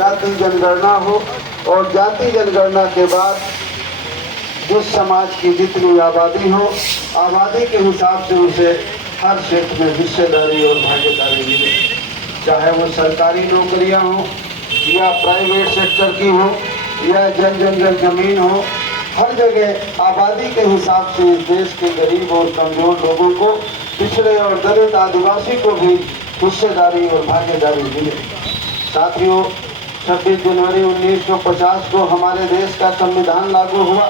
जाति जनगणना हो और जाति जनगणना के बाद जिस समाज की जितनी आबादी हो, आबादी के हिसाब से उसे हर क्षेत्र में हिस्सेदारी और भागीदारी मिले, चाहे वो सरकारी नौकरियां हो या प्राइवेट सेक्टर की हो या जन जमीन हो। हर जगह आबादी के हिसाब से इस देश के गरीब और कमजोर लोगों को, पिछड़े और दलित आदिवासी को भी हिस्सेदारी और भागीदारी मिले। साथियों, 26 जनवरी 1950 को हमारे देश का संविधान लागू हुआ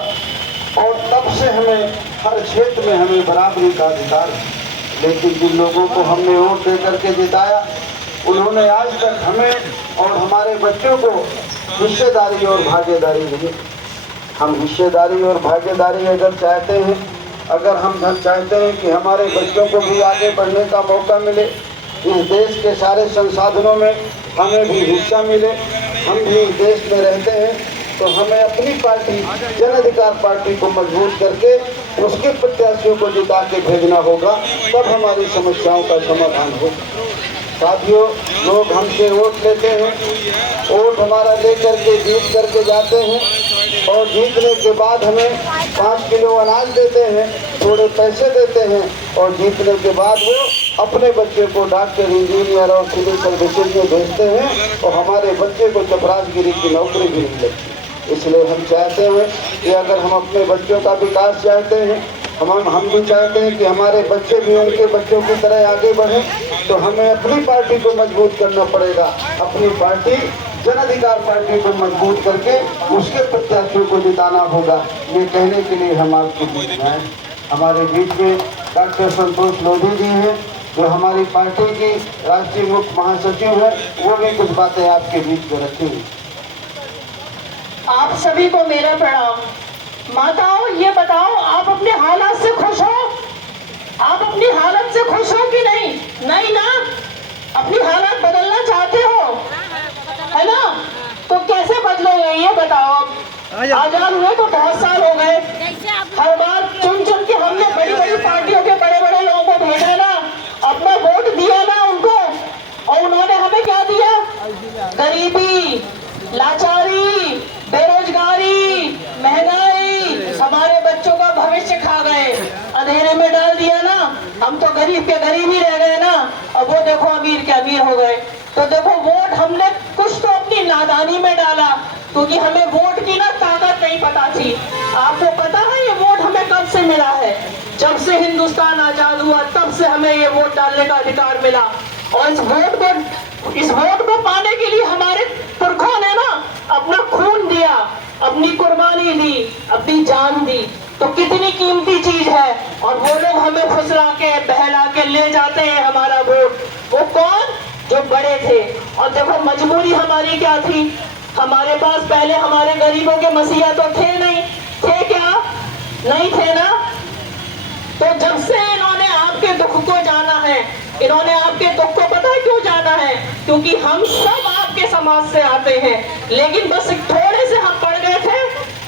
और तब से हमें हर क्षेत्र में हमें बराबरी का अधिकार है। लेकिन जिन लोगों को हमने वोट दे करके जिताया, उन्होंने आज तक हमें और हमारे बच्चों को हिस्सेदारी और भागीदारी दी। हम हिस्सेदारी और भागीदारी अगर चाहते हैं, अगर हम चाहते हैं कि हमारे बच्चों को भी आगे बढ़ने का मौका मिले, इस देश के सारे संसाधनों में हमें भी हिस्सा मिले, हम भी इस देश में रहते हैं, तो हमें अपनी पार्टी जन अधिकार पार्टी को मजबूत करके उसके प्रत्याशियों को जिता के भेजना होगा, तब हमारी समस्याओं का समाधान होगा। साथियों, लोग हमसे वोट लेते हैं, वोट हमारा लेकर के जीत करके जाते हैं और जीतने के बाद हमें 5 किलो अनाज देते हैं, थोड़े पैसे देते हैं और जीतने के बाद वो अपने बच्चे को डॉक्टर, इंजीनियर और सिविल सर्विसेज में भेजते हैं और हमारे बच्चे को चपरासीगिरी की नौकरी भी नहीं लगती। इसलिए हम चाहते हैं कि अगर हम अपने बच्चों का विकास चाहते हैं, हम भी चाहते हैं कि हमारे बच्चे भी उनके बच्चों की तरह आगे बढ़ें, तो हमें अपनी पार्टी को मजबूत करना पड़ेगा। अपनी पार्टी जन अधिकार पार्टी को मजबूत करके उसके प्रत्याशियों को जिताना होगा। ये कहने के लिए हम आपके बीच में आए। हमारे बीच में डॉक्टर संतोष लोधी जी हैं, जो हमारी पार्टी की राष्ट्रीय मुख्य महासचिव है, वो भी कुछ बातें आपके बीच में रखेंगे। आप सभी को मेरा प्रणाम। माताओं, ये बताओ, आप अपने हालात से खुश हो? आप अपनी हालत से खुश हो कि नहीं? नहीं ना? अपनी हालत बदलना चाहते हो, है ना? तो कैसे बदलोगे ये बताओ। आजाद हुए तो बहुत साल हो गए, हर बार चुन चुन के हमने बड़ी बड़ी पार्टियों के बड़े बड़े लोगों को भेजा ना, अपना वोट दिया ना उनको, और उन्होंने हमें क्या दिया? गरीबी, लाचारी, बेरोजगारी, महंगाई, हमारे बच्चों का भविष्य खा गए, अंधेरे में डाल दिया ना। हम तो गरीब के गरीब ही रह गए ना, अब वो देखो अमीर के अमीर हो गए। तो देखो, वोट हमने कुछ तो अपनी नादानी में डाला, क्योंकि हमें वोट की ना ताकत नहीं पता थी। आपको पता है ये वोट हमें कब से मिला है? जब से हिंदुस्तान आजाद हुआ तब से हमें ये वोट डालने का अधिकार मिला। और इस वोट को पाने के लिए हमारे पुरखों ने ना अपना खून दिया, अपनी कुर्बानी दी, अपनी जान दी। तो कितनी कीमती चीज है, और वो लोग हमें फुसला के बहला के ले जाते हैं हमारा वोट। वो कौन? जो बड़े थे। और देखो, मजबूरी हमारी क्या थी? हमारे पास पहले हमारे गरीबों के मसीहा तो थे नहीं, थे क्या? नहीं थे ना? तो जब से इन्होंने आपके दुख को जाना है, इन्होंने आपके दुख को पता है क्यों जाना है? क्योंकि हम सब आपके समाज से आते हैं, लेकिन बस थोड़े से हम पड़ गए थे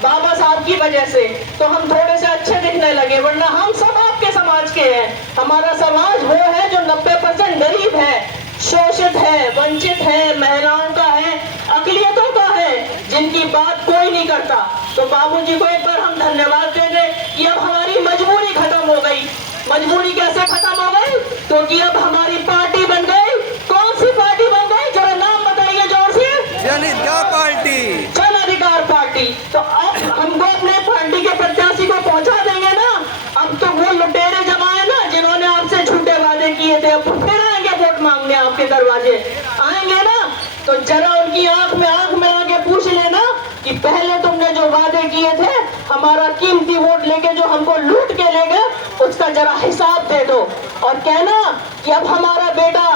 बाबा साहब की वजह से, तो हम थोड़े से अच्छे दिखने लगे, वरना हम सब आपके समाज के हैं। हमारा समाज वो है जो 90% गरीब है, शोषित है, वंचित है, महिलाओं का है, अकलियतों का है, जिनकी बात कोई नहीं करता। तो बाबूजी को एक बार हम धन्यवाद दे दें कि अब हमारी मजबूरी खत्म हो गई। मजबूरी कैसे खत्म हो गई? क्योंकि अब हमारी पार्टी बन गई। कौन सी पार्टी बन गई? जरा नाम बताइए जोर से। जन अधिकार पार्टी। जन अधिकार पार्टी। तो अब हमको अपने पार्टी के प्रत्याशी को पहुंचा देंगे ना। अब तो वो लुटेरे जमाए ना, जिन्होंने आपसे झूठे वादे किए थे, अब फिर आएंगे वोट मांगने आपके दरवाजे, आएंगे ना। तो जरा उनकी आंख में आके पूछ लेना कि पहले तुमने जो वादे किए थे, हमारा कीमती वोट लेके जो हमको लूट के ले गए, उसका जरा हिसाब दे दो। और कहना कि अब हमारा बेटा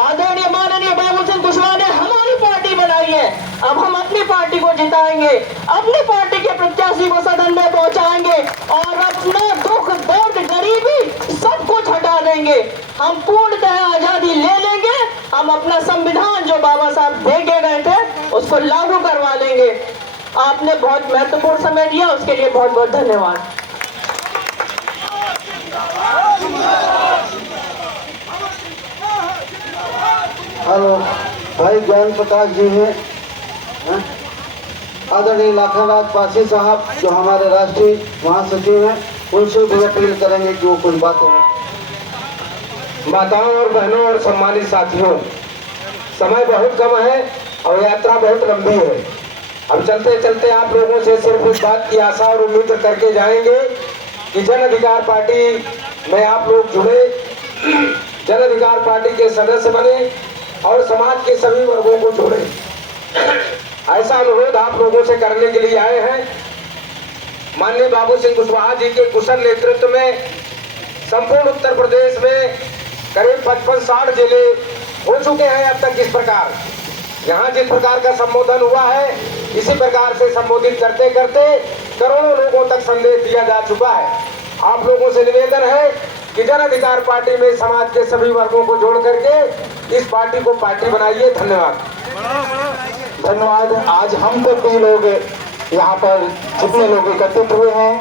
आदरणीय माननीय बाबूल सिंह कुशवाहा ने हमारी पार्टी बनाई है, अब हम अपनी पार्टी को जिताएंगे, अपनी पार्टी के प्रत्याशी को सदन में पहुंचाएंगे और अपना दुख, दर्द, गरीबी सब कुछ हटा देंगे। हम पूर्णतः आजादी ले लेंगे। हम अपना संविधान जो बाबा साहब दे के गए थे, उसको लागू करवा लेंगे। आपने बहुत महत्वपूर्ण समय दिया, उसके लिए बहुत बहुत धन्यवाद। हेलो, भाई ज्ञान प्रकाश जी हैं, हैं? आदरणीय लाखाराज पासी साहब जो हमारे राष्ट्रीय महासचिव हैं, उनसे भी अपील करेंगे कि वो कुछ बातें। माताओं और बहनों और सम्मानित साथियों, समय बहुत कम है और यात्रा बहुत लंबी है। अब चलते चलते आप लोगों से सिर्फ इस बात की आशा और उम्मीद करके जाएंगे कि जन अधिकार पार्टी में आप लोग जुड़े, जन अधिकार पार्टी के सदस्य बने और समाज के सभी वर्गों को जोड़े। ऐसा अनुरोध आप लोगों से करने के लिए आए हैं। माननीय बाबू सिंह कुशवाहा जी के कुशल नेतृत्व में संपूर्ण उत्तर प्रदेश में करीब 55-60 जिले हो चुके हैं अब तक। इस प्रकार यहाँ जिस प्रकार का संबोधन हुआ है, इसी प्रकार से संबोधित करते करते करोड़ों लोगों तक संदेश दिया जा चुका है। आप लोगों से निवेदन है कि जन अधिकार पार्टी में समाज के सभी वर्गों को जोड़ करके इस पार्टी को पार्टी बनाइए। धन्यवाद। धन्यवाद। आज हम सब भी लोग यहाँ पर जितने लोग एकत्रित हुए हैं